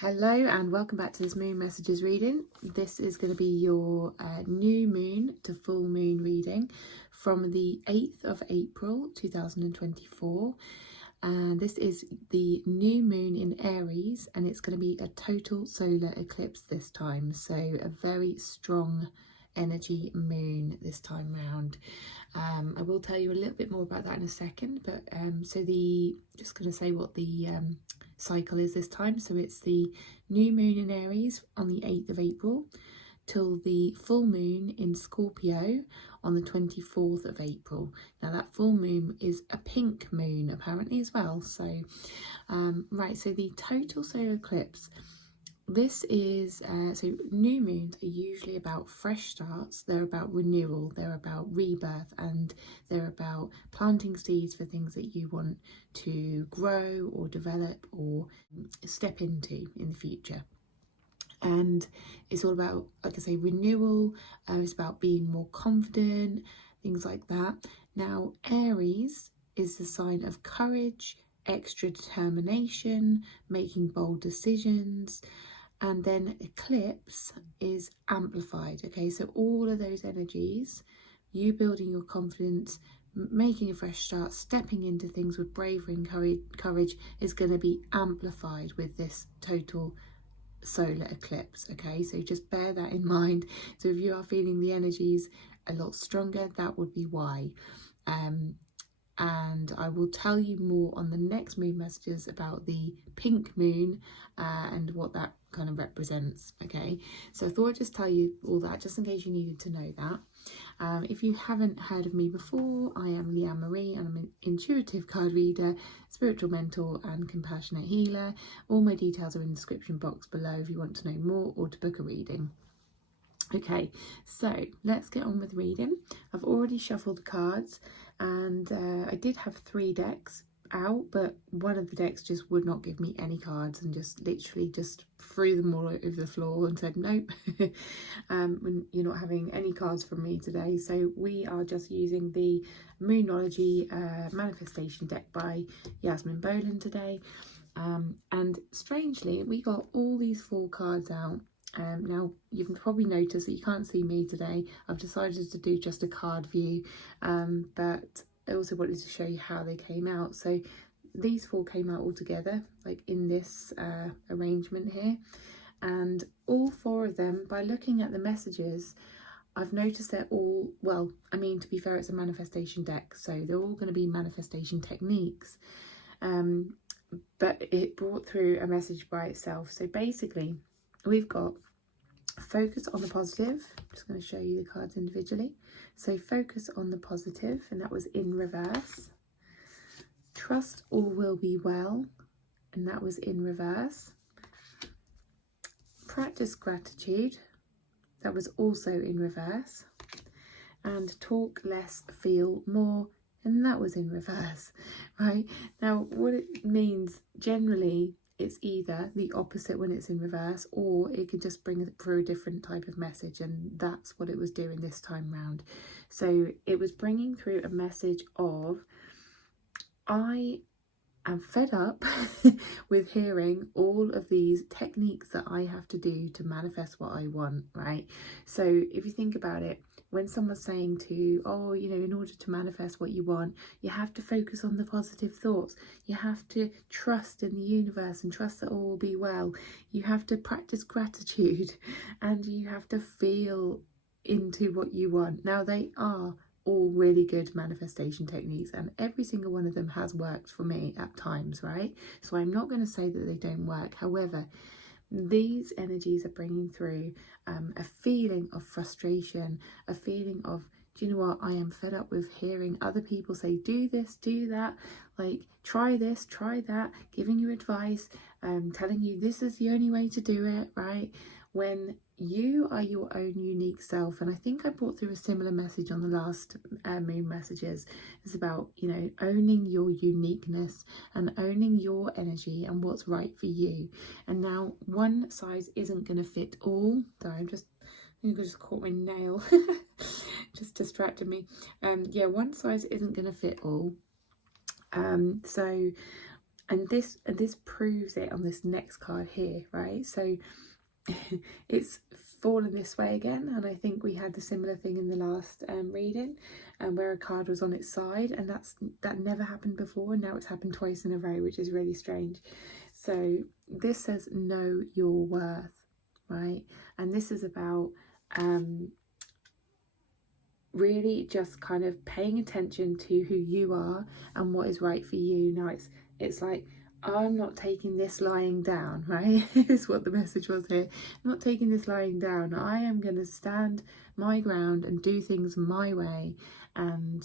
Hello and welcome back to this moon messages reading. This is going to be your new moon to full moon reading from the 8th of April 2024, and this is the new moon in Aries, and it's going to be a total solar eclipse this time, so a very strong energy moon this time round. I will tell you a little bit more about that in a second, but just going to say what the cycle is this time. So it's the new moon in Aries on the 8th of April till the full moon in Scorpio on the 24th of April. Now that full moon is a pink moon apparently as well. So so the total solar eclipse, this is so new moons are usually about fresh starts, they're about renewal, they're about rebirth, and they're about planting seeds for things that you want to grow or develop or step into in the future. And it's all about, like I say, renewal. It's about being more confident, things like that. Now Aries is the sign of courage, extra determination, making bold decisions. And then eclipse is amplified. Okay, so all of those energies, you building your confidence, making a fresh start, stepping into things with bravery and courage is going to be amplified with this total solar eclipse. Okay, so just bear that in mind. So if you are feeling the energies a lot stronger, that would be why. And I will tell you more on the next moon messages about the pink moon and what that kind of represents. Okay, so I thought I'd just tell you all that just in case you needed to know that. If you haven't heard of me before, I am Leanne Marie and I'm an intuitive card reader, spiritual mentor and compassionate healer. All my details are in the description box below if you want to know more or to book a reading. Okay, so let's get on with reading. I've already shuffled the cards, and I did have 3 decks out, but one of the decks just would not give me any cards and just literally just threw them all over the floor and said nope. You're not having any cards from me today. So we are just using the Moonology manifestation deck by Yasmin Boland today, and strangely we got all these 4 cards out. Now you've probably noticed that you can't see me today. I've decided to do just a card view, but I also wanted to show you how they came out. So these 4 came out all together, like in this arrangement here, and all 4 of them, by looking at the messages, I've noticed they're all, well, I mean, to be fair, it's a manifestation deck, so they're all going to be manifestation techniques, but it brought through a message by itself. So basically we've got focus on the positive. I'm just going to show you the cards individually. So focus on the positive, and that was in reverse. Trust all will be well, and that was in reverse. Practice gratitude, that was also in reverse. And talk less, feel more, and that was in reverse. Right, now what it means generally, it's either the opposite when it's in reverse, or it could just bring through a different type of message, and that's what it was doing this time round. So it was bringing through a message of, I am fed up with hearing all of these techniques that I have to do to manifest what I want, right? So if you think about it, when someone's saying to you, oh, you know, in order to manifest what you want, you have to focus on the positive thoughts. You have to trust in the universe and trust that all will be well. You have to practice gratitude and you have to feel into what you want. Now, they are all really good manifestation techniques, and every single one of them has worked for me at times, right? So I'm not going to say that they don't work. However, these energies are bringing through a feeling of frustration, a feeling of, do you know what, I am fed up with hearing other people say do this, do that, like try this, try that, giving you advice, telling you this is the only way to do it, right? When you are your own unique self, and I think I brought through a similar message on the last moon messages. It's about, you know, owning your uniqueness and owning your energy and what's right for you. And now one size isn't going to fit all. Sorry, I just caught my nail. Just distracted me. Yeah, one size isn't going to fit all. So And this proves it on this next card here, right? So it's fallen this way again, and I think we had the similar thing in the last reading, where a card was on its side, and that never happened before, and now it's happened twice in a row, which is really strange. So this says know your worth, right? And this is about really just kind of paying attention to who you are and what is right for you. Now it's like, I'm not taking this lying down, right? Is what the message was here. I'm not taking this lying down. I am going to stand my ground and do things my way. And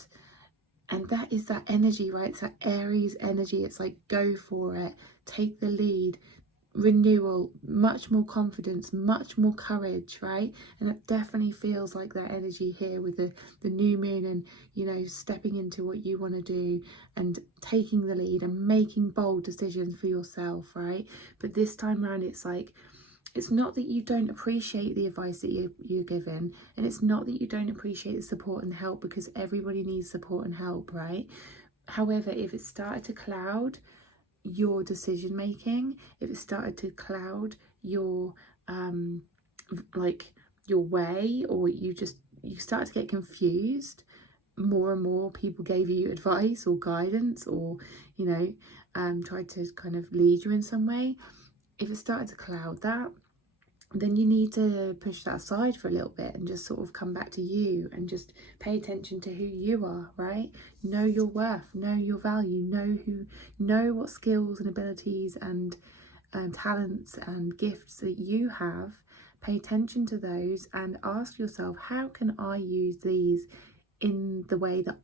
that is that energy, right? It's that Aries energy. It's like, go for it, take the lead, renewal, much more confidence, much more courage, right? And it definitely feels like that energy here with the new moon, and you know, stepping into what you want to do and taking the lead and making bold decisions for yourself, right? But this time around, it's like, it's not that you don't appreciate the advice that you're given, and it's not that you don't appreciate the support and help, because everybody needs support and help, right? However, if it started to cloud your decision making, if it started to cloud your like your way, or you start to get confused, more and more people gave you advice or guidance, or you know, tried to kind of lead you in some way, if it started to cloud that, then you need to push that aside for a little bit and just sort of come back to you and just pay attention to who you are, right? Know your worth, know your value, know what skills and abilities and talents and gifts that you have. Pay attention to those and ask yourself, how can I use these in the way that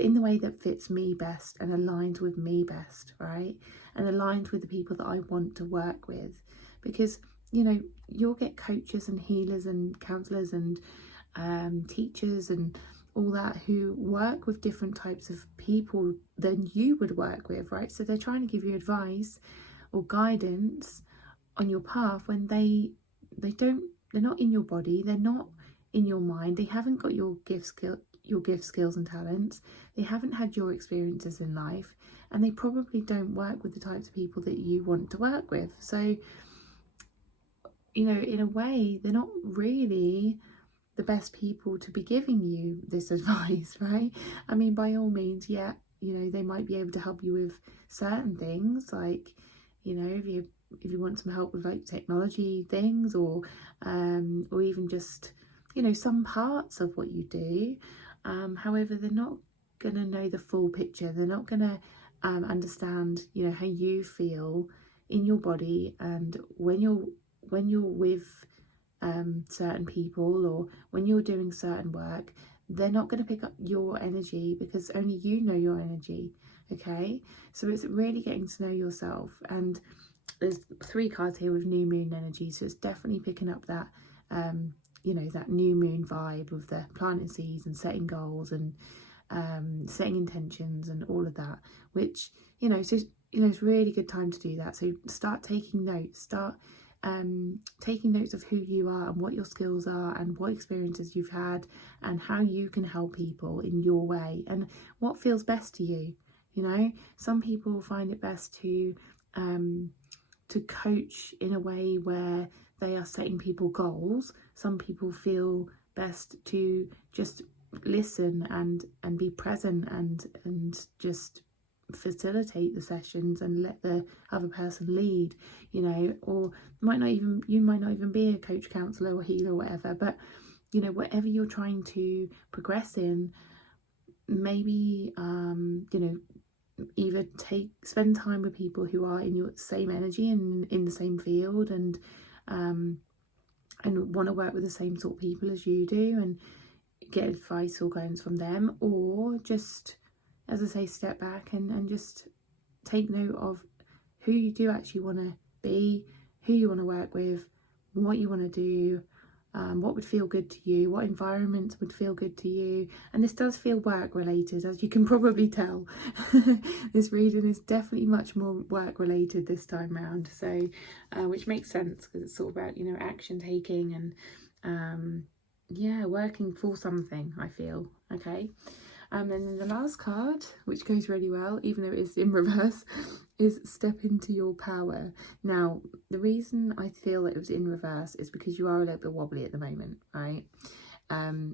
in the way that fits me best and aligns with me best, right? And aligns with the people that I want to work with. Because, you know, you'll get coaches and healers and counsellors and teachers and all that who work with different types of people than you would work with, right? So they're trying to give you advice or guidance on your path when they're not in your body, they're not in your mind, they haven't got your gift, skills and talents, they haven't had your experiences in life, and they probably don't work with the types of people that you want to work with. So, you know, in a way, they're not really the best people to be giving you this advice, right? I mean, by all means, yeah, you know, they might be able to help you with certain things, like, you know, if you want some help with like technology things, or even just, you know, some parts of what you do. However, they're not gonna know the full picture. They're not gonna understand, you know, how you feel in your body, and when you're with certain people, or when you're doing certain work, they're not going to pick up your energy, because only you know your energy. Okay, so it's really getting to know yourself, and there's 3 cards here with new moon energy, so it's definitely picking up that you know, that new moon vibe of the planting seeds and setting goals and setting intentions and all of that, which, you know, so, you know, it's a really good time to do that. So start taking notes, start taking notes of who you are and what your skills are and what experiences you've had and how you can help people in your way and what feels best to you. You know, some people find it best to coach in a way where they are setting people goals. Some people feel best to just listen and be present and just facilitate the sessions and let the other person lead, you know, or you might not even be a coach, counselor or healer or whatever, but you know, whatever you're trying to progress in, maybe you know, either spend time with people who are in your same energy and in the same field, and want to work with the same sort of people as you do and get advice or guidance from them, or just, as I say, step back and just take note of who you do actually want to be, who you want to work with, what you want to do, what would feel good to you, what environments would feel good to you. And this does feel work related, as you can probably tell. This reading is definitely much more work related this time round, so which makes sense, because it's sort of about, you know, action taking and yeah, working for something, I feel. Okay, And then the last card, which goes really well, even though it is in reverse, is step into your power. Now, the reason I feel that it was in reverse is because you are a little bit wobbly at the moment, right?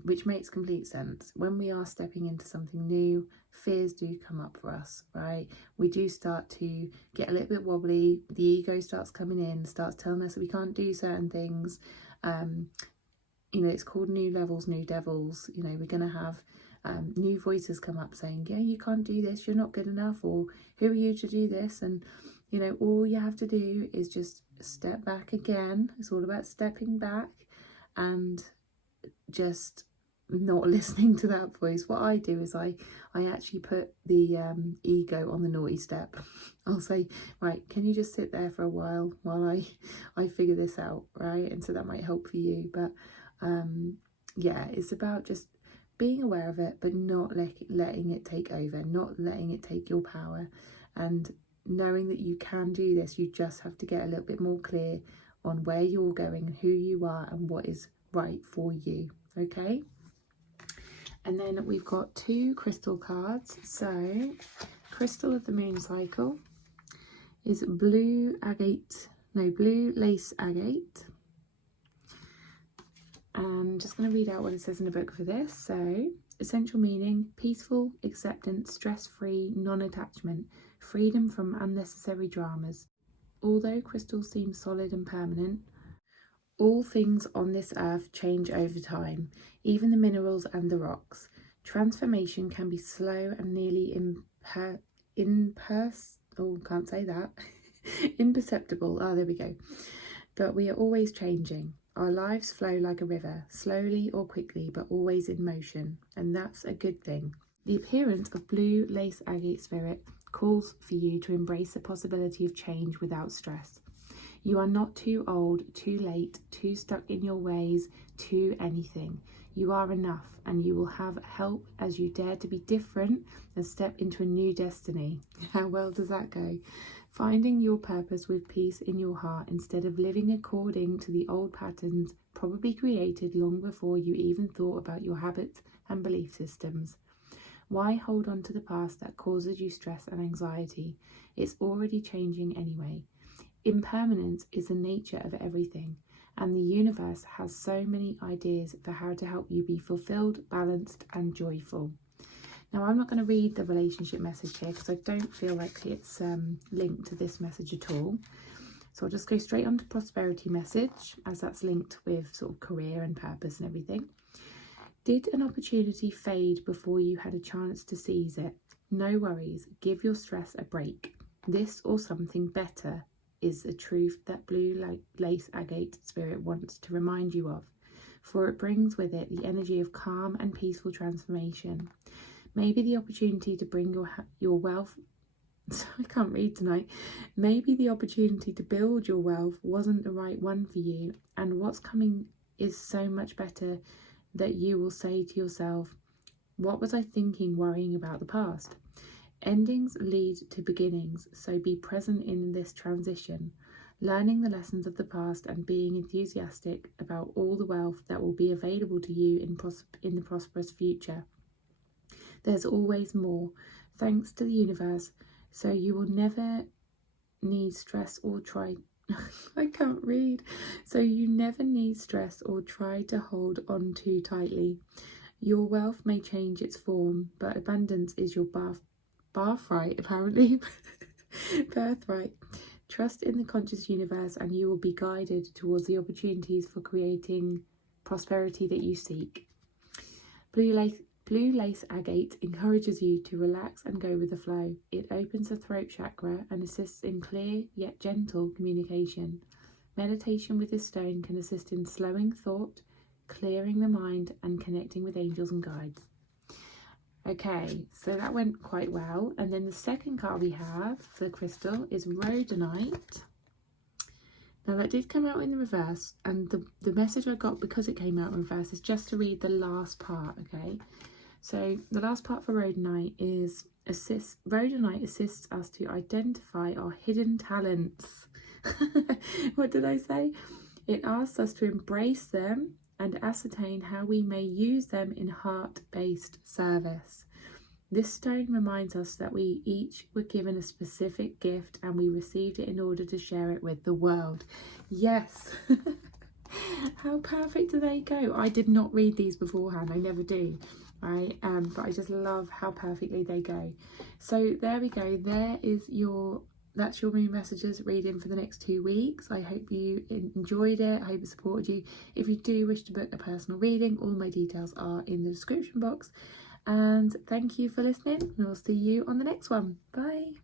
Which makes complete sense. When we are stepping into something new, fears do come up for us, right? We do start to get a little bit wobbly. The ego starts coming in, starts telling us that we can't do certain things. You know, it's called new levels, new devils. You know, we're going to have new voices come up saying, yeah, you can't do this, you're not good enough, or who are you to do this? And, you know, all you have to do is just step back again. It's all about stepping back and just not listening to that voice. What I do is I actually put the ego on the naughty step. I'll say, right, can you just sit there for a while I figure this out, right? And so that might help for you. But yeah, it's about just being aware of it, but not letting it take over, not letting it take your power, and knowing that you can do this. You just have to get a little bit more clear on where you're going and who you are and what is right for you. Okay, and then we've got 2 crystal cards. So crystal of the moon cycle is blue lace agate. I'm just going to read out what it says in the book for this. So essential meaning: peaceful, acceptance, stress-free, non-attachment, freedom from unnecessary dramas. Although crystals seem solid and permanent, all things on this earth change over time, even the minerals and the rocks. Transformation can be slow and nearly imperceptible. Oh, there we go. But we are always changing. Our lives flow like a river, slowly or quickly, but always in motion, and that's a good thing. The appearance of blue lace agate spirit calls for you to embrace the possibility of change without stress. You are not too old, too late, too stuck in your ways, too anything. You are enough, and you will have help as you dare to be different and step into a new destiny. How well does that go? Finding your purpose with peace in your heart instead of living according to the old patterns probably created long before you even thought about your habits and belief systems. Why hold on to the past that causes you stress and anxiety? It's already changing anyway. Impermanence is the nature of everything, and the universe has so many ideas for how to help you be fulfilled, balanced, and joyful. Now, I'm not going to read the relationship message here because I don't feel like it's linked to this message at all. So I'll just go straight on to prosperity message, as that's linked with sort of career and purpose and everything. Did an opportunity fade before you had a chance to seize it? No worries. Give your stress a break. This or something better is a truth that blue lace agate spirit wants to remind you of, for it brings with it the energy of calm and peaceful transformation. Maybe the opportunity to bring your wealth I can't read tonight. Maybe the opportunity to build your wealth wasn't the right one for you, and what's coming is so much better that you will say to yourself, what was I thinking worrying about the past? Endings lead to beginnings, so be present in this transition, learning the lessons of the past and being enthusiastic about all the wealth that will be available to you in the prosperous future. There's always more, thanks to the universe, so you will never need stress or try... I can't read. So you never need stress or try to hold on too tightly. Your wealth may change its form, but abundance is your birthright, apparently. Birthright. Trust in the conscious universe and you will be guided towards the opportunities for creating prosperity that you seek. Blue lace agate encourages you to relax and go with the flow. It opens the throat chakra and assists in clear yet gentle communication. Meditation with this stone can assist in slowing thought, clearing the mind, and connecting with angels and guides. Okay, so that went quite well. And then the second card we have for the crystal is rhodonite. Now that did come out in the reverse, and the message I got because it came out in reverse is just to read the last part, okay? So the last part for rhodonite is rhodonite assists us to identify our hidden talents. What did I say? It asks us to embrace them and ascertain how we may use them in heart-based service. This stone reminds us that we each were given a specific gift and we received it in order to share it with the world. Yes. How perfect do they go? I did not read these beforehand. I never do. Right, but I just love how perfectly they go. So there we go. That's your moon messages reading for the next 2 weeks. I hope you enjoyed it. I hope it supported you. If you do wish to book a personal reading, all my details are in the description box. And thank you for listening. We'll see you on the next one. Bye.